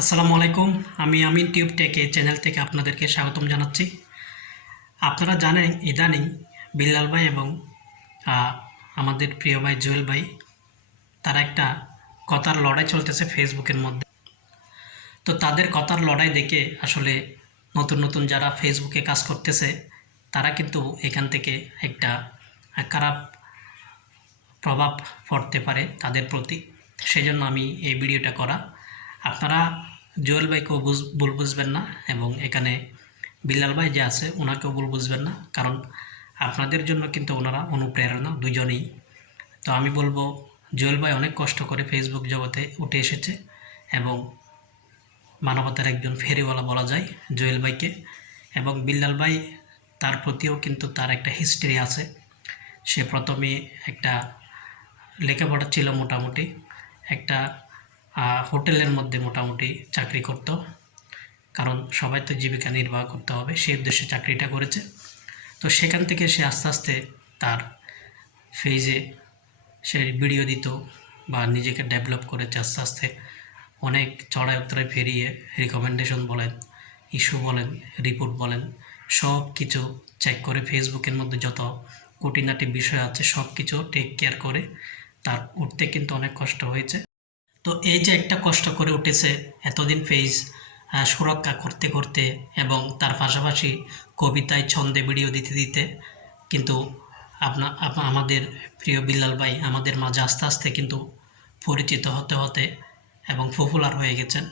আসসালামু আলাইকুম, আমি আমিন টিউব টেক চ্যানেল থেকে আপনাদেরকে স্বাগতম জানাচ্ছি। আপনারা জানেন ইদানিং বিল্লাল ভাই এবং আমাদের প্রিয় ভাই জুয়েল ভাই, তারা একটা কথার লড়াই চলতেছে ফেসবুকের মধ্যে। তো তাদের কথার লড়াই দেখে আসলে নতুন নতুন যারা ফেসবুকে কাজ করতেছে, তারা কিন্তু এখান থেকে একটা খারাপ প্রভাব পড়তে পারে তাদের প্রতি। সেজন্য আমি এই ভিডিওটা করা আপনারা জুয়েল ভাইকেও ভুল বুঝবেন না এবং এখানে বিল্লাল ভাই যে আছে ওনাকেও ভুল বুঝবেন না। কারণ আপনাদের জন্য কিন্তু ওনারা অনুপ্রেরণা দুজনেই। তো আমি বলব, জুয়েল ভাই অনেক কষ্ট করে ফেসবুক জগতে উঠে এসেছে এবং মানবতার একজন ফেরিওয়ালা বলা যায় জুয়েল ভাইকে এবং বিল্লাল ভাই তার প্রতিও কিন্তু তার একটা হিস্ট্রি আছে। সে প্রথমে একটা লেখাপড়া ছিল মোটামুটি। একটা হোটেলের মধ্যে মোটামুটি চাকরি করত। কারণ সবাই তো জীবিকা নির্বাহ করতে হবে সেই উদ্দেশ্যে চাকরিটা করেছে। তো সেখান থেকে সে আস্তে আস্তে তার ফেজে সে ভিডিও দিত বা নিজেকে ডেভেলপ করেছে আস্তে আস্তে। অনেক চড়াই উত্তরায় ফেরিয়ে রিকমেন্ডেশন বলেন ইস্যু বলেন রিপোর্ট বলেন, সব কিছু চেক করে ফেসবুকের মধ্যে যত খুঁটিনাটি বিষয় আছে সব কিছু টেক কেয়ার করে তার উঠতে কিন্তু অনেক কষ্ট হয়েছে। তো এই যে একটা কষ্ট করে উঠেছে এতদিন ফেজ সুরক্ষা করতে করতে এবং তার পাশাপাশি কবিতায় ছন্দে ভিডিও দিতে দিতে, কিন্তু আপনা আপ- আমাদের প্রিয় বিল্লাল ভাই আমাদের মাঝে আস্তে আস্তে কিন্তু পরিচিত হতে হতে এবং পপুলার হয়ে গেছেন।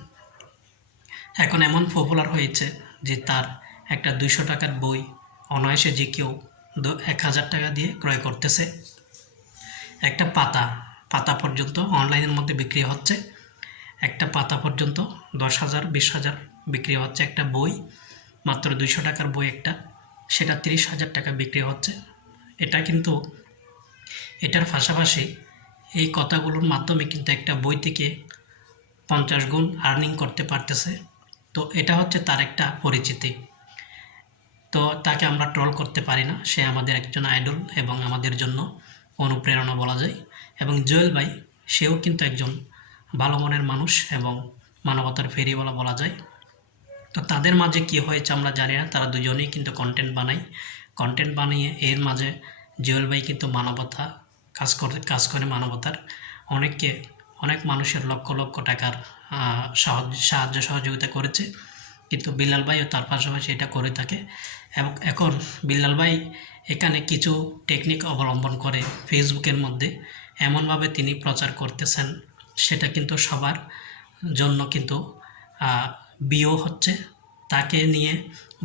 এখন এমন পপুলার হয়েছে যে তার একটা দুইশো টাকার বই অনায়াসে যে কেউ এক হাজার টাকা দিয়ে ক্রয় করতেছে। একটা পাতা পাতা পর্যন্ত অনলাইনের মধ্যে বিক্রি হচ্ছে। একটা পাতা পর্যন্ত দশ হাজার, বিশ হাজার বিক্রি হচ্ছে একটা বই, মাত্র দুইশো টাকার বই একটা। সেটা তিরিশ হাজার টাকা বিক্রি হচ্ছে। এটা কিন্তু, এটার পাশাপাশি এই কথাগুলোর মাধ্যমে কিন্তু একটা বই থেকে পঞ্চাশ গুণ আর্নিং করতে পারতেছে। তো এটা হচ্ছে তার একটা পরিচিতি। তো তাকে আমরা ট্রল করতে পারি না। সে আমাদের একজন আইডল এবং আমাদের জন্য অনুপ্রেরণা বলা যায়। এবং জুয়েল ভাই, সেও কিন্তু একজন ভালো মনের মানুষ এবং মানবতার ফেরিওয়ালা বলা যায়। তো তাদের মাঝে কি হয়েছে আমরা জানি না, তারা দুজনেই কিন্তু কন্টেন্ট বানায়। কন্টেন্ট বানিয়ে এর মাঝে জুয়েল ভাই কিন্তু মানবতা কাজ করে কাজ করে মানবতার। অনেককে, অনেক মানুষের লক্ষ লক্ষ টাকার সাহায্য সহযোগিতা করেছে। কিন্তু বিল্লাল ভাইও তার পাশাপাশি এটা করে থাকে। এবং এখন বিল্লাল ভাই এখানে কিছু টেকনিক অবলম্বন করে ফেসবুকের মধ্যে। এমনভাবে তিনি প্রচার করতেছেন, সেটা কিন্তু সবার জন্য কিন্তু বিয়েও হচ্ছে। তাকে নিয়ে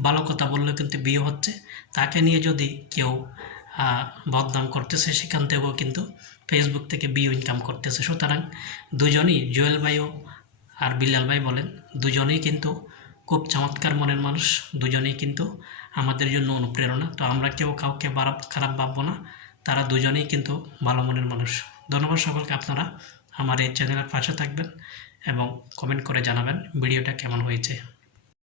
ভালো কথা বললেও কিন্তু বিয়ে হচ্ছে। তাকে নিয়ে যদি কেউ বদনাম করতেছে, সেখান থেকেও কিন্তু ফেসবুক থেকে বিয়ে ইনকাম করতেছে। সুতরাং দুজনই জুয়েল ভাইও আর বিলাল ভাই বলেন, দুজনেই কিন্তু খুব চমৎকার মনের মানুষ। দুজনেই কিন্তু আমাদের জন্য অনুপ্রেরণা। তো আমরা কেউ কাউকে খারাপ ভাববো না। তারা দুজনেই কিন্তু ভালো মনের মানুষ। ধন্যবাদ সকলকে আপনারা আমার এই চ্যানেলের পাশে থাকবেন এবং কমেন্ট করে জানাবেন ভিডিওটা কেমন হয়েছে।